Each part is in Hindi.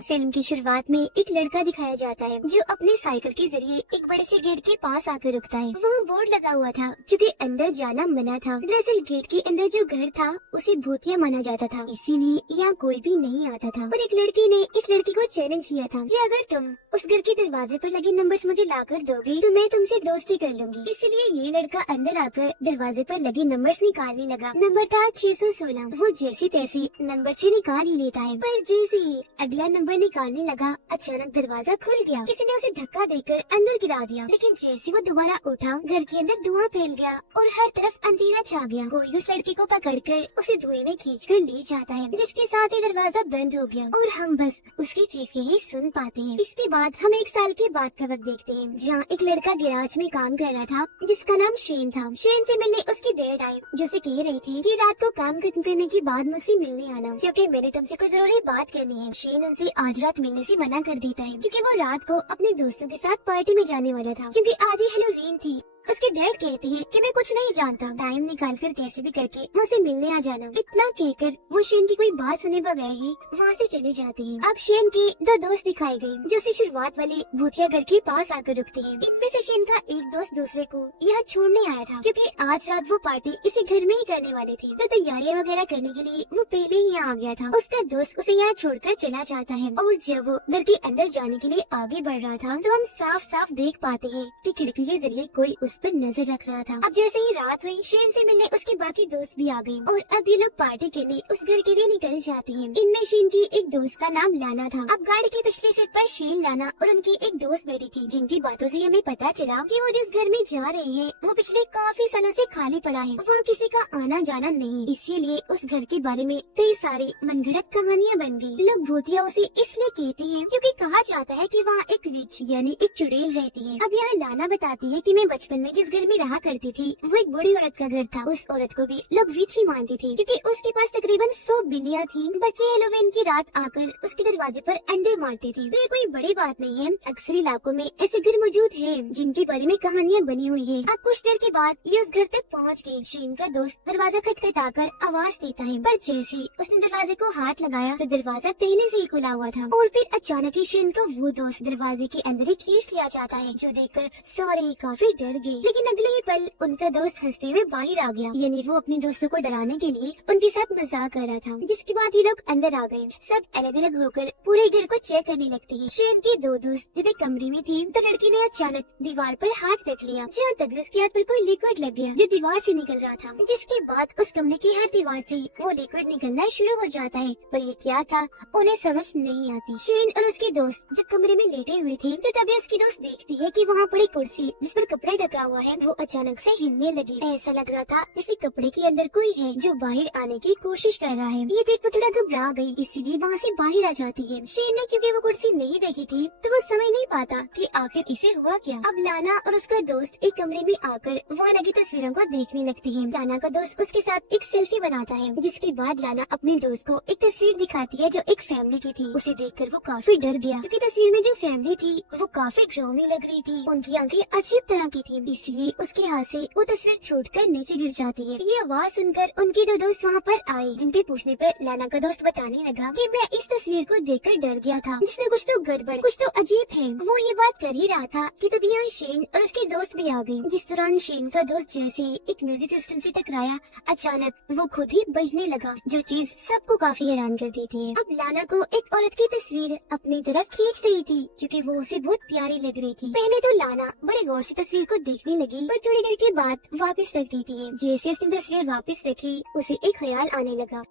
फिल्म की शुरुआत में एक लड़का दिखाया जाता है जो अपने साइकिल के जरिए एक बड़े से गेट के पास आकर रुकता है। वहाँ बोर्ड लगा हुआ था क्योंकि अंदर जाना मना था। दरअसल गेट के अंदर जो घर था उसे भूतिया माना जाता था, इसीलिए यहाँ कोई भी नहीं आता था। और एक लड़की ने इस लड़की को चैलेंज किया था कि अगर तुम उस घर के दरवाजे पर लगे नंबर्स मुझे लाकर दोगे तो मैं तुमसे दोस्ती कर लूंगी। इसीलिए ये लड़का अंदर आकर दरवाजे पर लगे नंबर्स निकालने लगा। नंबर था 616। वो जैसी तैसी नंबर 6 निकाल ही लेता है, पर जैसे ही अगला नंबर निकालने लगा अचानक दरवाजा खुल गया। किसी ने उसे धक्का देकर अंदर गिरा दिया, लेकिन जैसे वो दोबारा उठा घर के अंदर धुआं फैल गया और हर तरफ अंधेरा छा गया। कोई उस लड़की को पकड़कर उसे धुएं में खींचकर ले जाता है, जिसके साथ ही दरवाजा बंद हो गया और हम बस उसकी चीखें ही सुन पाते हैं। इसके बाद हम एक साल के बाद का वक्त देखते हैं, जहाँ एक लड़का गैराज में काम कर रहा था जिसका नाम शेन था। शेन से मिलने उसकी डैड आई, जो उसे कह रही थी कि रात को काम खत्म करने के बाद मुझसे मिलने आना, क्योंकि मैंने तुमसे कोई जरूरी बात करनी है। शेन उनसे आज रात मिलने से मना कर देता है क्योंकि वो रात को अपने दोस्तों के साथ पार्टी में जाने वाला था, क्योंकि आज ही हैलोवीन थी। उसके डैड कहते हैं कि मैं कुछ नहीं जानता, टाइम निकाल कर कैसे भी करके मुझसे मिलने आ जाना। इतना कहकर वो शेन की कोई बात सुने बगैर ही वहाँ से चले जाते हैं। अब शेन के दो दोस्त दिखाए गए जो उसे शुरुआत वाले भूतिया घर के पास आकर रुकते हैं। इनमें से शेन का एक दोस्त दूसरे को यहाँ छोड़ने आया था, क्योंकि आज रात वो पार्टी इसी घर में ही करने वाले थे, तो तैयारियां वगैरह करने के लिए वो पहले ही यहाँ आ गया था। उसका दोस्त उसे यहाँ छोड़कर चला जाता है और जब वो घर के अंदर जाने के लिए आगे बढ़ रहा था तो हम साफ साफ देख पाते हैं कि खिड़की के जरिए कोई उस पर नजर रख रहा था। अब जैसे ही रात हुई शेन से मिलने उसके बाकी दोस्त भी आ गए और अब ये लोग पार्टी करने उस घर के लिए निकल जाते हैं। इनमें शेन की एक दोस्त का नाम लाना था। अब गाड़ी के पिछले सीट पर शेन, लाना और उनकी एक दोस्त बैठी थी, जिनकी बातों से हमें पता चला कि वो जिस घर में जा रहे हैं वो पिछले काफी सालों से खाली पड़ा है, वहाँ किसी का आना जाना नहीं। इसीलिए उस घर के बारे में कई सारी मनगढ़ंत कहानियाँ बन गयी। लोग भूतिया उसे इसलिए कहते हैं क्योंकि कहा जाता है कि वहाँ एक विच यानी एक चुड़ैल रहती है। अब यहाँ लाना बताती है कि मैं बचपन में जिस घर में रहा करती थी वो एक बड़ी औरत का घर था। उस औरत को भी लोग विच ही मानते थे क्योंकि उसके पास तकरीबन 100 बिल्लियाँ थी। बच्चे हैलोवीन की रात आकर उसके दरवाजे पर अंडे मारते थे, तो ये कोई बड़ी बात नहीं है। अक्सर इलाकों में ऐसे घर मौजूद है जिनके बारे में कहानियाँ बनी हुई है। अब कुछ देर के बाद ये उस घर तक पहुँच गए। शेन का दोस्त दरवाजा खटखटाकर आवाज देता है, पर जैसे उसने दरवाजे को हाथ लगाया तो दरवाजा पहले से ही खुला हुआ था और फिर अचानक ही शेन का वो दोस्त दरवाजे के अंदर ही खींच लिया जाता है, जो देखकर सारे काफी डर गए। लेकिन अगले ही पल उनका दोस्त हंसते हुए बाहर आ गया, यानी वो अपने दोस्तों को डराने के लिए उनके साथ मजाक कर रहा था। जिसके बाद ये लोग अंदर आ गए। सब अलग अलग होकर पूरे घर को चेक करने लगते हैं। शेन के दो दोस्त जब एक कमरे में थे तो लड़की ने अचानक दीवार पर हाथ रख लिया, जहाँ तक उसके हाथ पर कोई लिक्विड लग गया जो दीवार से निकल रहा था। जिसके बाद उस कमरे की हर दीवार से वो लिक्विड निकलना शुरू हो जाता है, पर ये क्या था उन्हें समझ नहीं आती। शेन और उसके दोस्त जब कमरे में लेटे हुए थे तो तभी उसकी दोस्त देखती है कि वहाँ पड़ी कुर्सी जिस पर कपड़ा ढका हुआ है वो अचानक से हिलने लगी। ऐसा लग रहा था जैसे कपड़े के अंदर कोई है जो बाहर आने की कोशिश कर रहा है। ये देख वो थोड़ा घबरा गई, इसीलिए वहाँ से बाहर आ जाती है। शेन ने क्योंकि वो कुर्सी नहीं देखी थी तो वो समझ नहीं पाता कि आखिर इसे हुआ क्या। अब लाना और उसका दोस्त एक कमरे में आकर वहाँ लगी तस्वीरों को देखने लगती है। लाना का दोस्त उसके साथ एक सेल्फी बनाता है, जिसके बाद लाना अपने दोस्त को एक तस्वीर दिखाती है जो एक फैमिली की थी। उसे देखकर वो काफी डर गया क्योंकि तस्वीर में जो फैमिली थी वो काफी डरावनी लग रही थी। उनकी आंखें अजीब तरह की थी, इसलिए उसके हाथ से वो तस्वीर छूटकर नीचे गिर जाती है। ये आवाज सुनकर उनके दो दोस्त वहाँ पर आए, जिनके पूछने पर लाना का दोस्त बताने लगा कि मैं इस तस्वीर को देखकर डर गया था, जिसमें कुछ तो गड़बड़, कुछ तो अजीब है। वो ये बात कर ही रहा था कि तभी यहाँ शेन और उसके दोस्त भी आ गए। जिस दौरान शेन का दोस्त जैसे एक म्यूजिक सिस्टम से टकराया अचानक वो खुद ही बजने लगा, जो चीज सबको काफी हैरान कर देती है। अब लाना को एक औरत की तस्वीर अपनी तरफ खींच रही थी क्योंकि वो उसे बहुत प्यारी लग रही थी। पहले तो लाना बड़े गौर से तस्वीर को देखने लगी, पर थोड़ी देर के बाद वापस रख देती है। जैसे उसने तस्वीर वापस रखी उसे एक ख्याल आने लगा।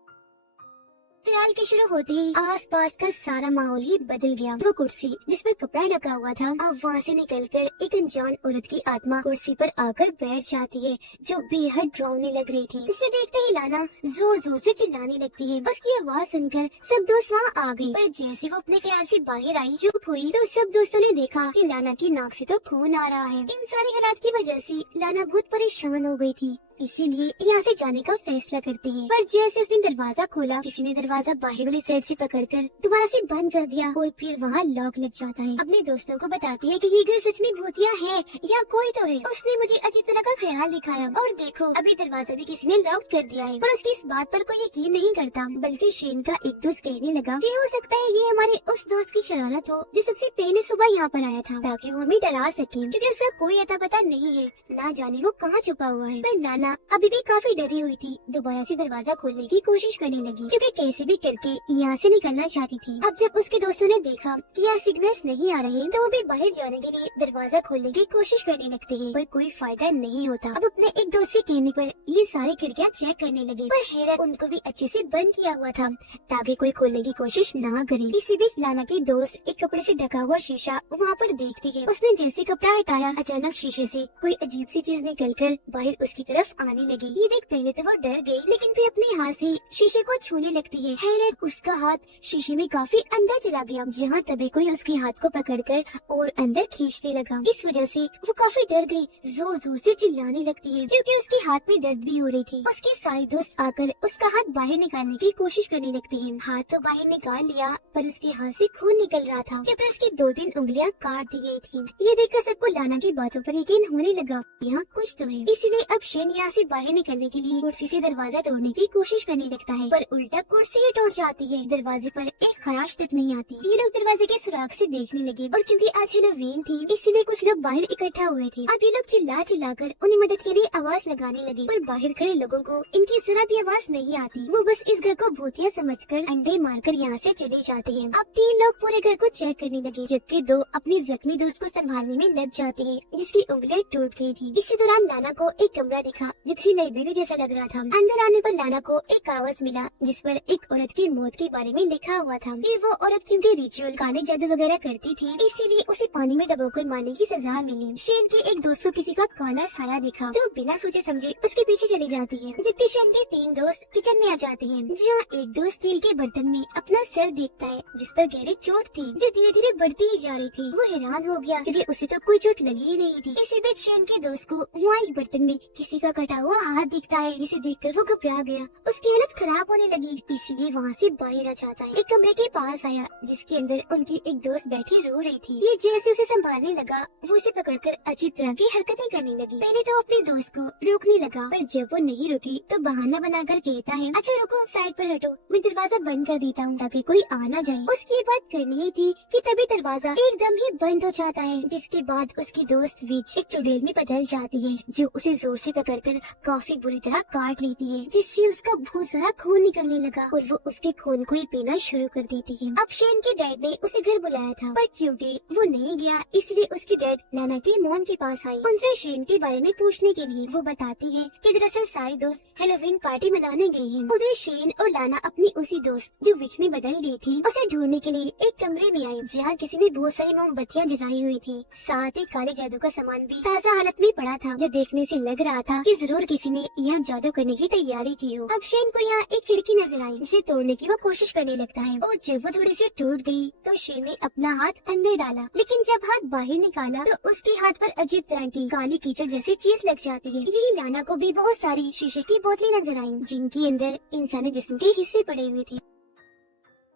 ख्याल के शुरू होते ही आसपास का सारा माहौल ही बदल गया। वो कुर्सी जिस पर कपड़ा ढका हुआ था अब वहाँ से निकलकर एक अनजान औरत की आत्मा कुर्सी पर आकर बैठ जाती है, जो बेहद डरावनी लग रही थी। उसे देखते ही लाना जोर जोर से चिल्लाने लगती है। उसकी आवाज सुनकर सब दोस्त वहाँ आ गए, पर जैसे वो अपने ख्याल से बाहर आई चुप हुई तो सब दोस्तों ने देखा कि लाना की नाक से तो खून आ रहा है। इन सारे हालात की वजह से लाना बहुत परेशान हो गई थी। इसीलिए यहाँ से जाने का फैसला करती है। पर जैसे उसने दरवाजा खोला, किसी ने दरवाजा बाहर वाली साइड से पकड़कर दोबारा से बंद कर दिया और फिर वहाँ लॉक लग जाता है। अपने दोस्तों को बताती है कि ये घर सच में भूतिया है या कोई तो है, उसने मुझे अजीब तरह का ख्याल दिखाया और देखो अभी दरवाजा भी किसी ने लॉक कर दिया है। पर उसकी इस बात पर कोई यकीन नहीं करता, बल्कि शेन का एक दोस्त कहने लगा कि हो सकता है ये हमारे उस दोस्त की शरारत हो जो सबसे पहले सुबह यहाँ पर आया था, ताकि वो हमें डरा सके, क्योंकि उसका कोई अता पता नहीं है, ना जाने वो कहाँ छुपा हुआ है। पर लाना अभी भी काफी डरी हुई थी, दोबारा से दरवाजा खोलने की कोशिश करने लगी, क्योंकि कैसे भी करके यहाँ से निकलना चाहती थी। अब जब उसके दोस्तों ने देखा कि यहाँ सिग्नल्स नहीं आ रहे, तो वो भी बाहर जाने के लिए दरवाजा खोलने की कोशिश करने लगते हैं, पर कोई फायदा नहीं होता। अब अपने एक दोस्त से कहने पर ये सारी खिड़कियाँ चेक करने लगे, पर हैरत उनको भी अच्छे से बंद किया हुआ था ताकि कोई खोलने की कोशिश ना करे। इसी बीच लाना की दोस्त एक कपड़े से ढका हुआ शीशा वहाँ पर देखती है। उसने जैसे कपड़ा हटाया, अचानक शीशे से कोई अजीब सी चीज निकलकर बाहर उसकी तरफ आने लगी। ये देख पहले तो वो डर गई, लेकिन फिर अपने हाथ से शीशे को छूने लगती है। हैरत उसका हाथ शीशे में काफी अंदर चला गया, जहाँ तभी कोई उसके हाथ को पकड़कर और अंदर खींचने लगा। इस वजह से वो काफी डर गई, जोर जोर से चिल्लाने लगती है, क्योंकि उसके हाथ में दर्द भी हो रही थी। उसके सारे दोस्त आकर उसका हाथ बाहर निकालने की कोशिश करने लगते हैं। हाथ तो बाहर निकाल लिया, पर उसके हाथ से खून निकल रहा था, क्योंकि उसकी 2-3 उंगलियां काट दी गई थी। ये देखकर सबको लाना की बातों पर यकीन होने लगा, यहाँ कुछ तो है। इसीलिए अब शेन यहाँ से बाहर निकलने के लिए कुर्सी से दरवाजा तोड़ने की कोशिश करने लगता है, पर उल्टा कुर्सी ही टूट जाती है। दरवाजे पर एक खराश तक नहीं आती। ये लोग दरवाजे के सुराख से देखने लगे, और क्योंकि आज हैलोवीन थी, इसीलिए कुछ लोग बाहर इकट्ठा हुए थे। अब ये लोग चिल्ला चिल्लाकर उन्हें मदद के लिए आवाज लगाने लगे, पर बाहर खड़े लोगों को इनकी जरा भी आवाज नहीं आती। वो बस इस घर को भूतिया समझकर अंडे मारकर यहाँ से चले जाते हैं। अब 3 लोग पूरे घर को चेक करने लगे, जबकि 2 अपनी जख्मी दोस्त को संभालने में लग जाते हैं, जिसकी उंगलियां टूट गई थी। इसी दौरान लाना को एक कमरा दिखा जो किसी लाइब्रेरी जैसा लग रहा था। अंदर आने पर लाना को एक कागज मिला, जिस पर एक औरत की मौत के बारे में लिखा हुआ था कि वो औरत क्योंकि रिचुअल काले जादू वगैरह करती थी, इसीलिए उसे पानी में डुबोकर मारने की सजा मिली। शेन के एक दोस्त को किसी का काला साया दिखा, तो बिना सोचे समझे उसके पीछे चली जाती है, जबकि शेन के 3 दोस्त किचन में आ जाते हैं, जहाँ एक दोस्त स्टील के बर्तन में अपना सर देखता है, जिस पर गहरी चोट थी जो धीरे धीरे बढ़ती ही जा रही थी। वो हैरान हो गया, क्योंकि उसे तो कोई चोट लगी ही नहीं थी। इसी बीच शेन के दोस्त को वहाँ एक बर्तन में किसी का कटा हुआ हाथ दिखता है, जिसे देखकर वो घबरा गया। उसकी हालत खराब होने लगी, इसीलिए वहाँ से बाहर आ जाता है। एक कमरे के पास आया, जिसके अंदर उनकी एक दोस्त बैठी रो रही थी। ये जैसे उसे संभालने लगा, वो उसे पकड़कर अजीब तरह की हरकतें करने लगी। पहले तो अपने दोस्त को रोकने लगा, पर जब वो नहीं रुकी तो बहाना बनाकर कहता है, अच्छा रुको, साइड पर हटो, मैं दरवाजा बंद कर देता हूँ ताकि कोई आ ना जाए। उसकी बात करनी ही थी कि तभी दरवाजा एकदम ही बंद हो जाता है, जिसके बाद उसकी दोस्त विच एक चुड़ैल में बदल जाती है, जो उसे जोर से पकड़कर काफी बुरी तरह काट लेती है, जिससे उसका बहुत सारा खून निकलने लगा और वो उसके खून को ही पीना शुरू कर देती है। अब शेन के डैड ने उसे घर बुलाया था, पर क्योंकि वो नहीं गया, इसलिए उसकी डैड लाना की मॉम के पास आई उनसे शेन के बारे में पूछने के लिए। वो बताती है कि दरअसल सारे दोस्त हैलोवीन पार्टी मनाने गए हैं। उधर शेन और लाना अपनी उसी दोस्त जो विच में बदल गई थी उसे ढूंढने के लिए एक कमरे में आई, जहाँ किसी ने बहुत सारी मोमबत्तियां जलाई हुई थी। साथ ही काले जादू का सामान भी ताजा हालत में पड़ा था, जो देखने से लग रहा था कि जरूर किसी ने यहाँ जादू करने की तैयारी की हो। अब शेन को यहाँ एक खिड़की नजर आई, जिसे तोड़ने की वो कोशिश करने लगता है, और जब वो थोड़ी सी टूट गई तो शेन ने अपना हाथ अंदर डाला, लेकिन जब हाथ बाहर निकाला तो उसके हाथ पर अजीब तरह की काली कीचड़ जैसी चीज लग जाती है। यही लाना को भी बहुत सारी शीशे की बोतलें नजर आई, जिनके अंदर इंसानी जिस्म के हिस्से पड़े हुए थे।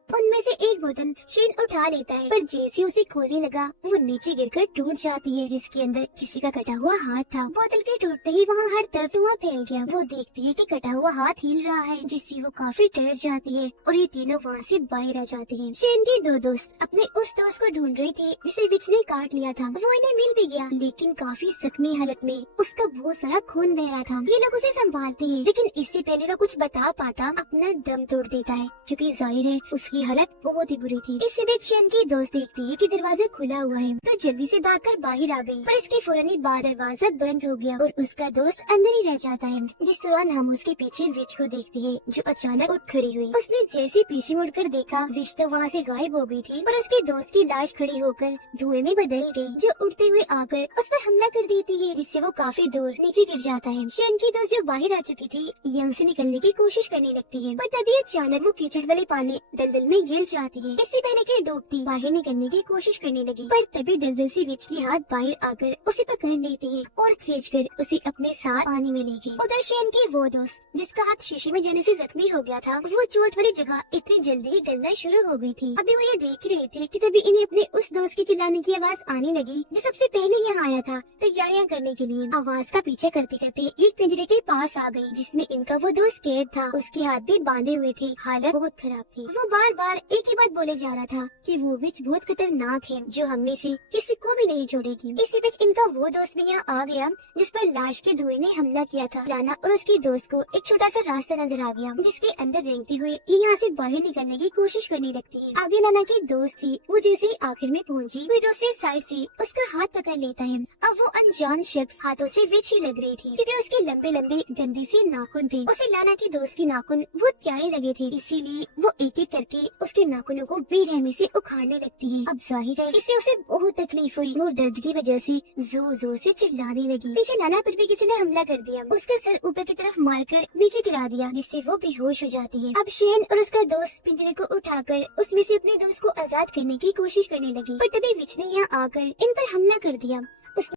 उनमें से एक बोतल शेन उठा लेता है, पर जैसे उसे खोलने लगा वो नीचे गिरकर टूट जाती है, जिसके अंदर किसी का कटा हुआ हाथ था। बोतल के टूटते ही वहाँ हर तरफ धुआं फैल गया। वो देखती है कि कटा हुआ हाथ हिल रहा है, जिससे वो काफी डर जाती है और ये तीनों वहाँ से बाहर आ जाती हैं। शेन के 2 दोस्त अपने उस दोस्त को ढूंढ रहे थे जिसे विच ने काट लिया था। वो इन्हें मिल भी गया, लेकिन काफी जख्मी हालत में, उसका बहुत सारा खून बह रहा था। ये लोग उसे संभालते हैं, लेकिन इससे पहले वो कुछ बता पाता अपना दम तोड़ देता है, क्योंकि जाहिर है उसकी हालत बहुत ही बुरी थी। इसी बीच शेन की दोस्त देखती है कि दरवाजा खुला हुआ है, तो जल्दी से भागकर बाहर आ गई, पर इसके फौरन ही बाद दरवाजा बंद हो गया और उसका दोस्त अंदर ही रह जाता है। जिस दौरान हम उसके पीछे विच को देखते हैं, जो अचानक उठ खड़ी हुई। उसने जैसे पीछे मुड़कर देखा, विच तो वहाँ से गायब हो गई थी, पर उसके दोस्त की लाश खड़ी होकर धुएं में बदल गई, जो उड़ते हुए आकर उस पर हमला कर देती है, जिससे वो काफी दूर नीचे गिर जाता है। शेन की दोस्त जो बाहर आ चुकी थी यहाँ से निकलने की कोशिश करने लगती है, पर तभी अचानक वो कीचड़ वाले पानी दलदल में गिर जाती है। इससे पहले कि डूबती बाहर निकलने की कोशिश करने लगी, पर तभी दलदल से विच की हाथ बाहर आकर उसे पकड़ लेती है और खींचकर उसे अपने साथ पानी में ले गई। उधर शेन की वो दोस्त जिसका हाथ शीशे में जाने से जख्मी हो गया था, वो चोट वाली जगह इतनी जल्दी ही गलना शुरू हो गई थी। अभी वो ये देख रहे थे कि तभी इन्हें अपने उस दोस्त की चिल्लाने की आवाज आने लगी जो सबसे पहले यहाँ आया था तैयारियां करने के लिए। आवाज का पीछे करते करते एक पिंजरे के पास आ गई जिसमें इनका वो दोस्त कैद था। उसके हाथ भी बांधे हुए थे, हालत बहुत खराब थी। वो बार बार एक ही बात बोले जा रहा था कि वो विच बहुत खतरनाक है जो हम में से किसी को भी नहीं छोड़ेगी। इसी बीच इनका वो दोस्त भी यहाँ आ गया जिस पर लाश के धुएं ने हमला किया था। लाना और उसके दोस्त को एक छोटा सा रास्ता नजर आ गया जिसके अंदर रेंगते हुए ये यहाँ से बाहर निकलने की कोशिश करने लगती है। आगे लाना की दोस्त थी, वो जैसे ही आखिर में पहुंची वो दूसरी साइड से उसका हाथ पकड़ लेता है। अब वो अनजान शख्स हाथों से विच ही लग रही थी क्योंकि उसके लंबे लंबे गंदे से नाखून थे। उसे लाना की दोस्त के नाखून बहुत प्यारे लगे थे, इसीलिए वो एक एक करके उसके नाखूनों को बेरहमी से उखाड़ने लगती है। अब जाहिर है इससे उसे बहुत तकलीफ हुई। वो दर्द की वजह से जोर जोर से चिल्लाने लगी। पीछे लाना पर भी किसी ने हमला कर दिया, उसका सर ऊपर की तरफ मारकर नीचे गिरा दिया जिससे वो बेहोश हो जाती है। अब शेन और उसका दोस्त पिंजरे को उठाकर उसमें से अपने दोस्त को आजाद करने की कोशिश करने लगी, पर तभी विच ने यहाँ आकर इन पर हमला कर दिया।